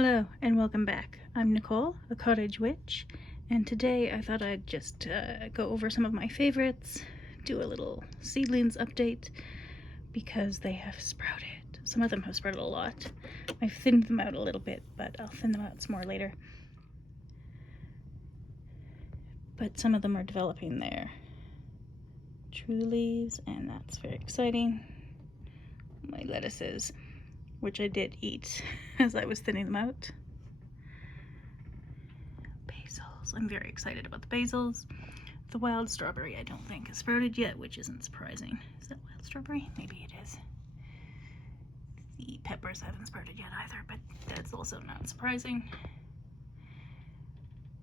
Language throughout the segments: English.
Hello and welcome back. I'm Nicole, a cottage witch, and today I thought I'd just go over some of my favorites, do a little seedlings update because they have sprouted. Some of them have sprouted a lot. I've thinned them out a little bit, but I'll thin them out some more later. But some of them are developing their true leaves, and that's very exciting. My lettuces, which I did eat as I was thinning them out. Basils. I'm very excited about the basils. The wild strawberry I don't think has sprouted yet, which isn't surprising. Is that wild strawberry? Maybe it is. The peppers haven't sprouted yet either, but that's also not surprising.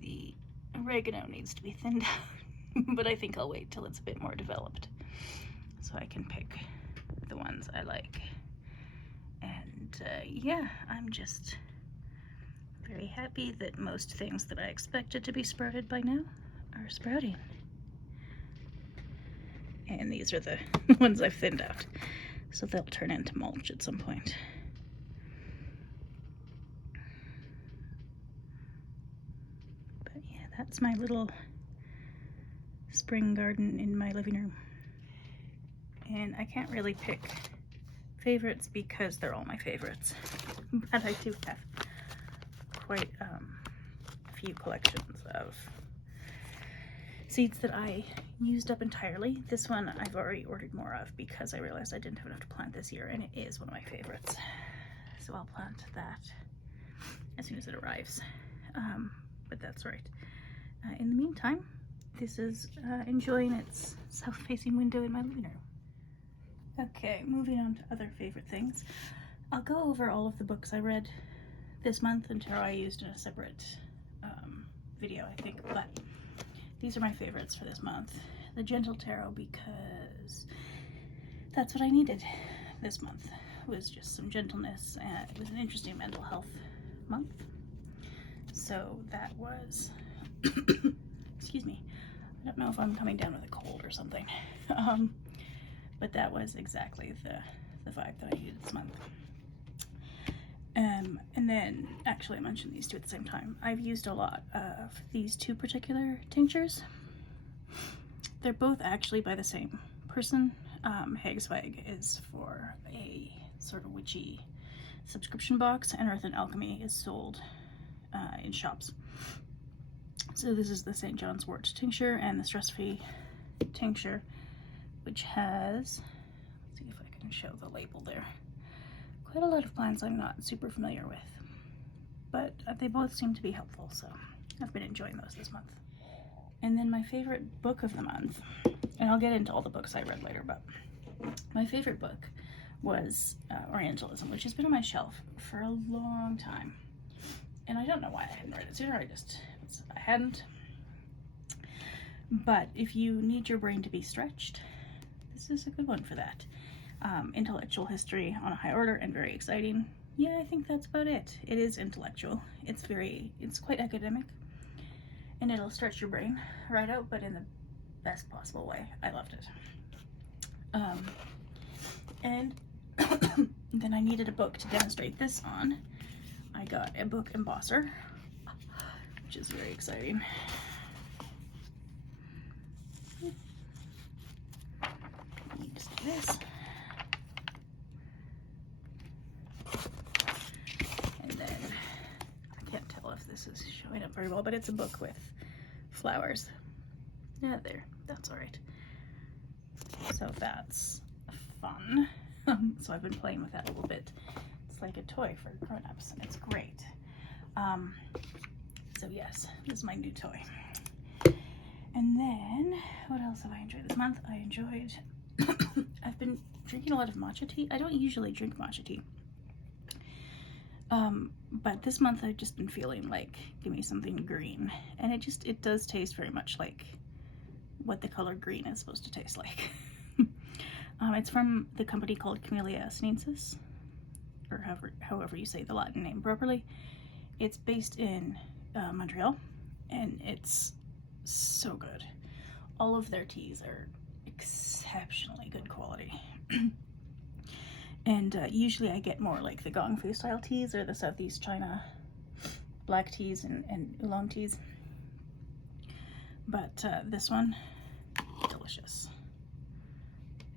The oregano needs to be thinned out, but I think I'll wait till it's a bit more developed so I can pick the ones I like. And yeah, I'm just very happy that most things that I expected to be sprouted by now are sprouting. And these are the ones I've thinned out, so they'll turn into mulch at some point. But yeah, that's my little spring garden in my living room. And I can't really pick favorites because they're all my favorites, but I do have quite a few collections of seeds that I used up entirely. This one I've already ordered more of because I realized I didn't have enough to plant this year, and it is one of my favorites, so I'll plant that as soon as it arrives. But that's right. In the meantime, this is enjoying its south-facing window in my living room. Okay, moving on to other favorite things. I'll go over all of the books I read this month and tarot I used in a separate video, I think, but these are my favorites for this month. The Gentle Tarot, because that's what I needed this month, was just some gentleness, and it was an interesting mental health month. So that was, excuse me, I don't know if I'm coming down with a cold or something. But that was exactly the vibe that I needed this month. And then, actually I mentioned these two at the same time. I've used a lot of these two particular tinctures. They're both actually by the same person. Hag Swag is for a sort of witchy subscription box, and Earthen Alchemy is sold in shops. So this is the St. John's Wort tincture and the stress-free tincture, which has, let's see if I can show the label there, quite a lot of plants I'm not super familiar with, but they both seem to be helpful, so I've been enjoying those this month. And then my favorite book of the month, and I'll get into all the books I read later, but my favorite book was Orientalism, which has been on my shelf for a long time, and I don't know why I hadn't read it sooner. I hadn't. But if you need your brain to be stretched, this is a good one for that. Intellectual history on a high order and very exciting. Yeah, I think that's about it. It is intellectual. It's quite academic, and it'll stretch your brain right out, but in the best possible way. I loved it. And then I needed a book to demonstrate this on. I got a book embosser, which is very exciting. Just do this. And then, I can't tell if this is showing up very well, but it's a book with flowers. Yeah, there, that's all right. So that's fun. So I've been playing with that a little bit. It's like a toy for grown-ups, and it's great. So yes, this is my new toy. And then, what else have I enjoyed this month? I enjoyed, I've been drinking a lot of matcha tea. I don't usually drink matcha tea. But this month I've just been feeling like, give me something green. And it does taste very much like what the color green is supposed to taste like. It's from the company called Camellia Sinensis, or however you say the Latin name properly. It's based in Montreal, and it's so good. All of their teas are exceptionally good quality. And usually I get more like the Gogh style teas or the Southeast China black teas and oolong teas. But this one, delicious.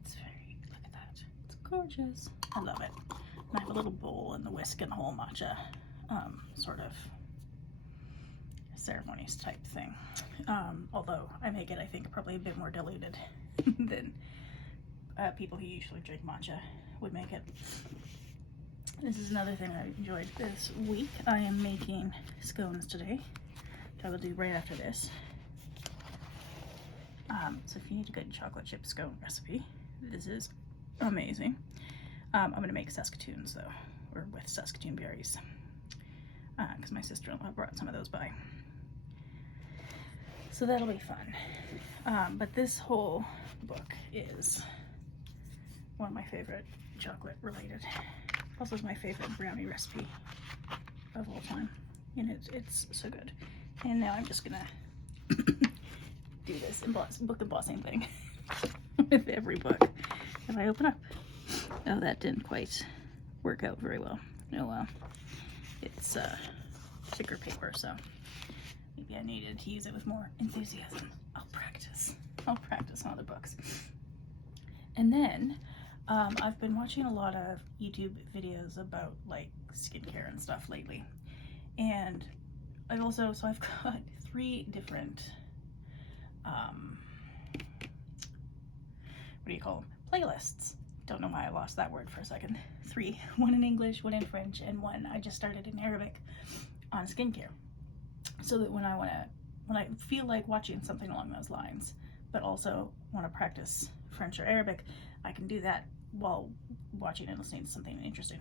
It's very, look at that. It's gorgeous. I love it. And I have a little bowl in the whisk and whole matcha sort of ceremonies type thing. Although I make it, I think, probably a bit more diluted than people who usually drink matcha would make it. This is another thing I enjoyed this week. I am making scones today, which I will do right after this. So if you need a good chocolate chip scone recipe, this is amazing. I'm going to make Saskatoons though, or with Saskatoon berries, because my sister-in-law brought some of those by. So that'll be fun. But this whole book is one of my favorite chocolate related. Also is my favorite brownie recipe of all time. And it's so good. And now I'm just gonna do this book embossing thing with every book that I open up. Oh, that didn't quite work out very well. Oh well. It's thicker paper, so maybe I needed to use it with more enthusiasm. I'll practice on other books. And then I've been watching a lot of YouTube videos about like skincare and stuff lately. And I've got 3 different, what do you call them? Playlists. Don't know why I lost that word for a second. 3, one in English, one in French, and one I just started in Arabic on skincare. So that when I feel like watching something along those lines, but also want to practice French or Arabic, I can do that while watching and listening to something interesting.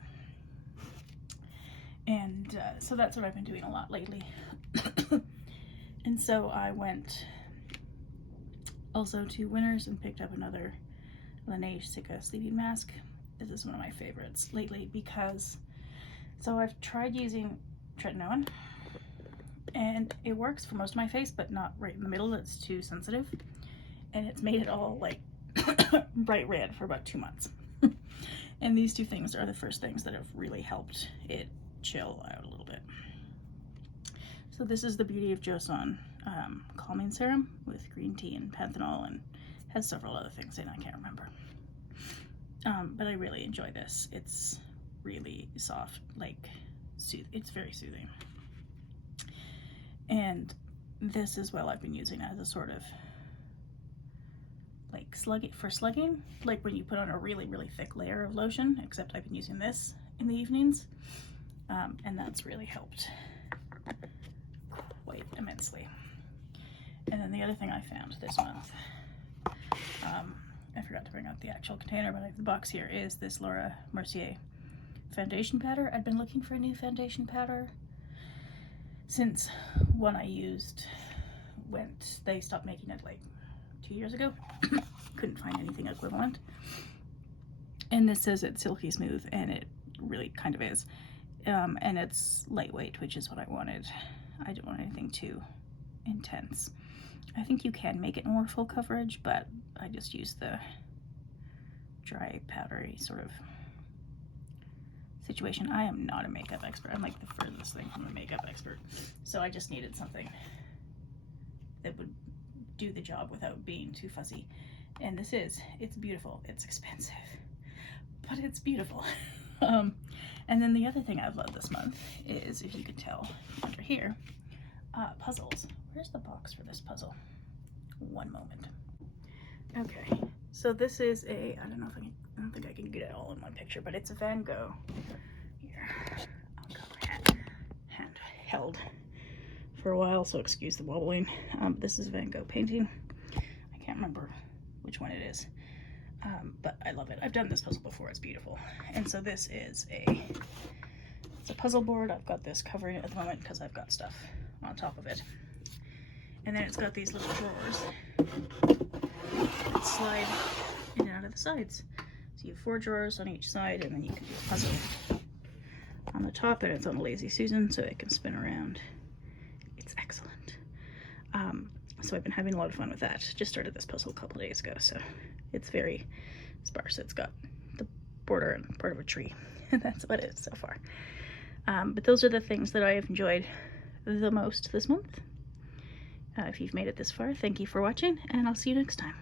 And so that's what I've been doing a lot lately. And so I went also to Winners and picked up another Laneige Cica sleeping mask. This is one of my favorites lately because, so I've tried using tretinoin and it works for most of my face, but not right in the middle. It's too sensitive, and it's made it all like bright red for about 2 months. And these 2 things are the first things that have really helped it chill out a little bit. So this is the Beauty of Joseon calming serum with green tea and panthenol, and has several other things in it, I can't remember. But I really enjoy this. It's really soft, like it's very soothing. And this as well I've been using as a sort of like slugging, like when you put on a really thick layer of lotion, except I've been using this in the evenings, and that's really helped quite immensely. And then the other thing I found this month, I forgot to bring out the actual container, but I have the box here, is this Laura Mercier foundation powder. I'd been looking for a new foundation powder since one I used they stopped making it like 2 years ago. Couldn't find anything equivalent. And this says it's silky smooth, and it really kind of is. And it's lightweight, which is what I wanted. I don't want anything too intense. I think you can make it more full coverage, but I just use the dry powdery sort of situation. I am not a makeup expert. I'm like the furthest thing from a makeup expert. So I just needed something that would do the job without being too fuzzy. And it's beautiful. It's expensive, but it's beautiful. And then the other thing I've loved this month is, if you could tell under here, puzzles. Where's the box for this puzzle? One moment. Okay, so this is I don't think I can get it all in one picture, but it's a Van Gogh. Here, I've got my hand held for a while, so excuse the wobbling. This is a Van Gogh painting. I can't remember which one it is, but I love it. I've done this puzzle before. It's beautiful. And so this is it's a puzzle board. I've got this covering it at the moment because I've got stuff on top of it. And then it's got these little drawers that slide in and out of the sides. So you have 4 drawers on each side, and then you can do a puzzle on the top, and it's on a Lazy Susan, so it can spin around. It's excellent. So I've been having a lot of fun with that. Just started this puzzle a couple of days ago, so it's very sparse. It's got the border and part of a tree, and that's about it so far. But those are the things that I have enjoyed the most this month. If you've made it this far, thank you for watching, and I'll see you next time.